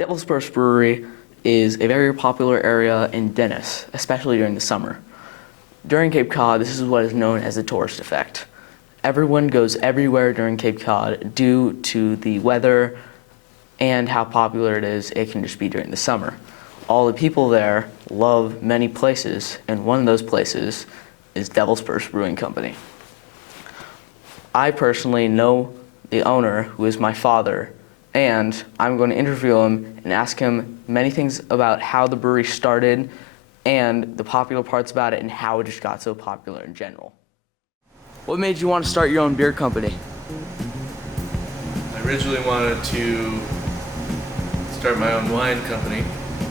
Devil's Purse Brewery is a very popular area in Dennis, especially during the summer. During Cape Cod, this is what is known as the tourist effect. Everyone goes everywhere during Cape Cod due to the weather and how popular it is. It can just be during the summer. All the people there love many places, and one of those places is Devil's Purse Brewing Company. I personally know the owner, who is my father, and I'm going to interview him and ask him many things about how the brewery started and the popular parts about it and how it just got so popular in general. What made you want to start your own beer company? I originally wanted to start my own wine company,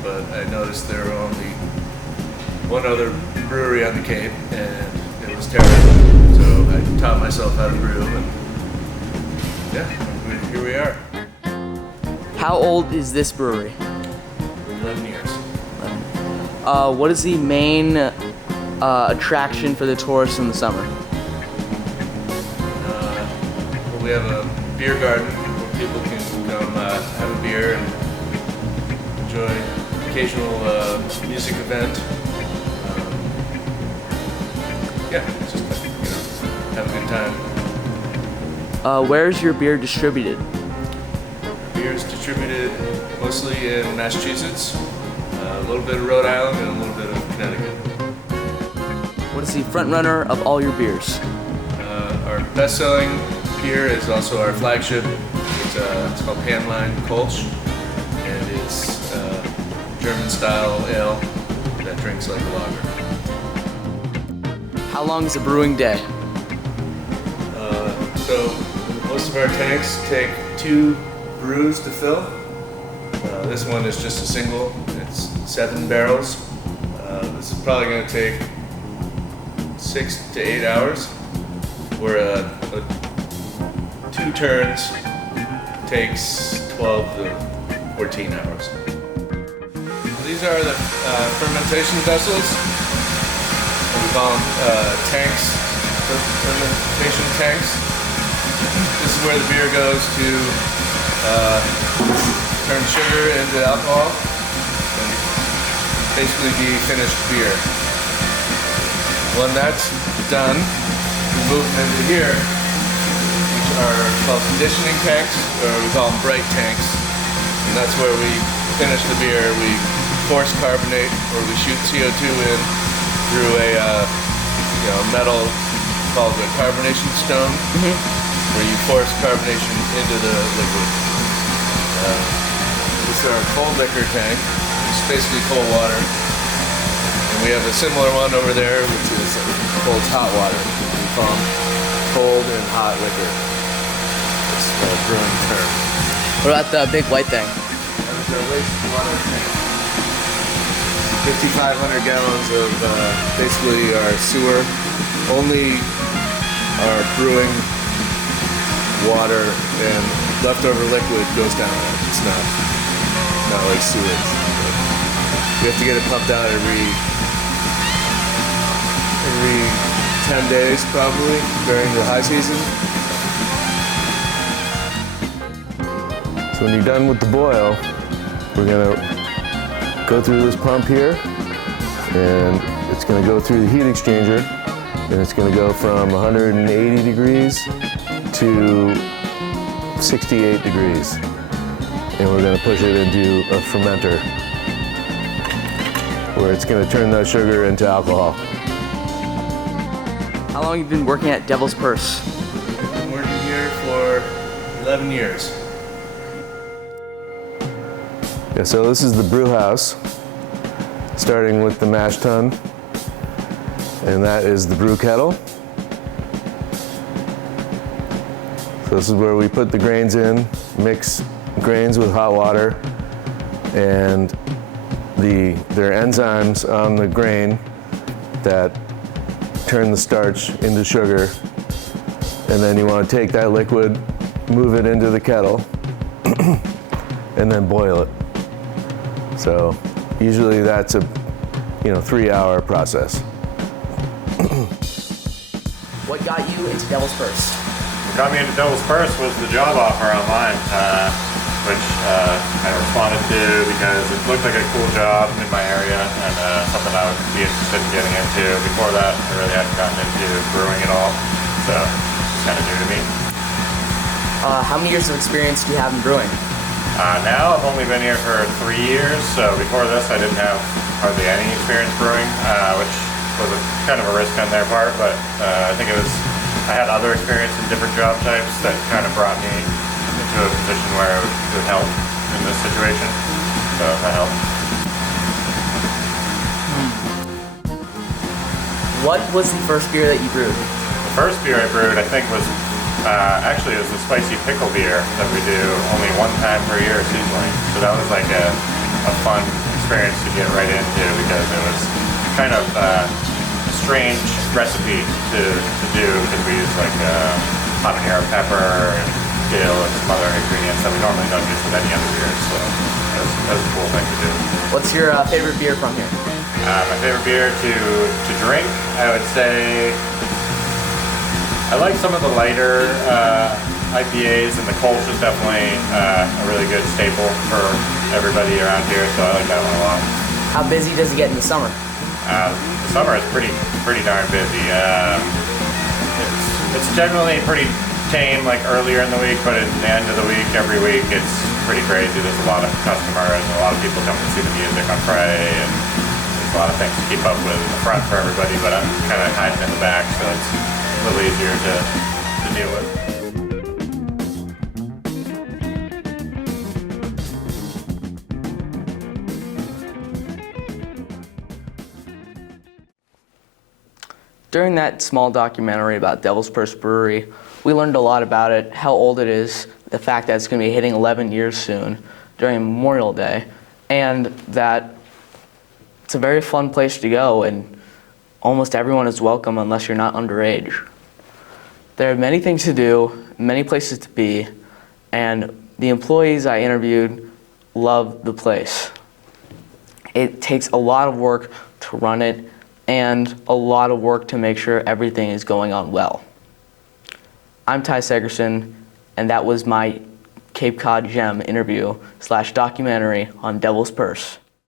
but I noticed there were only one other brewery on the Cape, and it was terrible. So I taught myself how to brew, and yeah, here we are. How old is this brewery? 11 years. What is the main attraction for the tourists in the summer? Well, we have a beer garden where people can come have a beer and enjoy occasional music event. It's just have a good time. Where's your beer distributed? Beer is distributed mostly in Massachusetts, a little bit of Rhode Island, and a little bit of Connecticut. What is the front runner of all your beers? Our best-selling beer is also our flagship. It's called Panline Kolsch, and it's German-style ale that drinks like a lager. How long is a brewing day? So most of our tanks take 2 brews to fill. This one is just a single. It's 7 barrels. This is probably going to take 6 to 8 hours, where 2 turns takes 12 to 14 hours. These are the fermentation vessels. We call them tanks, fermentation tanks. This is where the beer goes to turn sugar into alcohol and basically be finished beer. When that's done, we move them into here, which are called conditioning tanks, or we call them bright tanks. And that's where we finish the beer. We force carbonate, or we shoot CO2 in through a metal called a carbonation stone, where you force carbonation into the liquid. This is our cold liquor tank. It's basically cold water. And we have a similar one over there, which is cold hot water. We call them cold and hot liquor. It's a brewing term. What about the big white thing? That was our wastewater tank. 5,500 gallons of basically our sewer. Only our brewing water and leftover liquid goes down there. It's not like sewage. We have to get it pumped out every 10 days probably during the high season. So when you're done with the boil, we're gonna go through this pump here, and it's gonna go through the heat exchanger, and it's gonna go from 180 degrees to 68 degrees. And we're gonna push it into a fermenter where it's gonna turn that sugar into alcohol. How long have you been working at Devil's Purse? I've been working here for 11 years. Yeah, so this is the brew house, starting with the mash tun, and that is the brew kettle. So this is where we put the grains in, mix grains with hot water, and there are enzymes on the grain that turn the starch into sugar, and then you want to take that liquid, move it into the kettle, and then boil it. So usually that's a 3-hour process. What got you into Devil's Purse? What got me into Devil's Purse was the job offer online. which I responded to because it looked like a cool job in my area and something I would be interested in getting into. Before that, I really hadn't gotten into brewing at all, so it's kind of new to me. How many years of experience do you have in brewing? Now I've only been here for 3 years, so before this I didn't have hardly any experience brewing, which was kind of a risk on their part, but I think I had other experience in different job types that kind of brought me into a position where it would help in this situation, so that helped. What was the first beer that you brewed? The first beer I brewed, I think, was actually it was the spicy pickle beer that we do only one time per year seasonally. So that was like a fun experience to get right into because it was kind of a strange recipe to do because we use like habanero pepper and dill and some other ingredients that we normally don't use with any other beers. So that was a cool thing to do. What's your favorite beer from here? My favorite beer to drink, I would say, I like some of the lighter IPAs, and the Kolsch is definitely a really good staple for everybody around here, so I like that one a lot. How busy does it get in the summer? The summer is pretty darn busy. It's generally pretty tame, like earlier in the week, but at the end of the week, every week, it's pretty crazy. There's a lot of customers, and a lot of people come to see the music on Friday, and there's a lot of things to keep up with in the front for everybody, but I'm kind of hiding in the back, so it's a little easier to deal with. During that small documentary about Devil's Purse Brewery, we learned a lot about it, how old it is, the fact that it's going to be hitting 11 years soon during Memorial Day, and that it's a very fun place to go, and almost everyone is welcome unless you're not underage. There are many things to do, many places to be, and the employees I interviewed love the place. It takes a lot of work to run it and a lot of work to make sure everything is going on well. I'm Ty Segerson, and that was my Cape Cod Gem interview / documentary on Devil's Purse.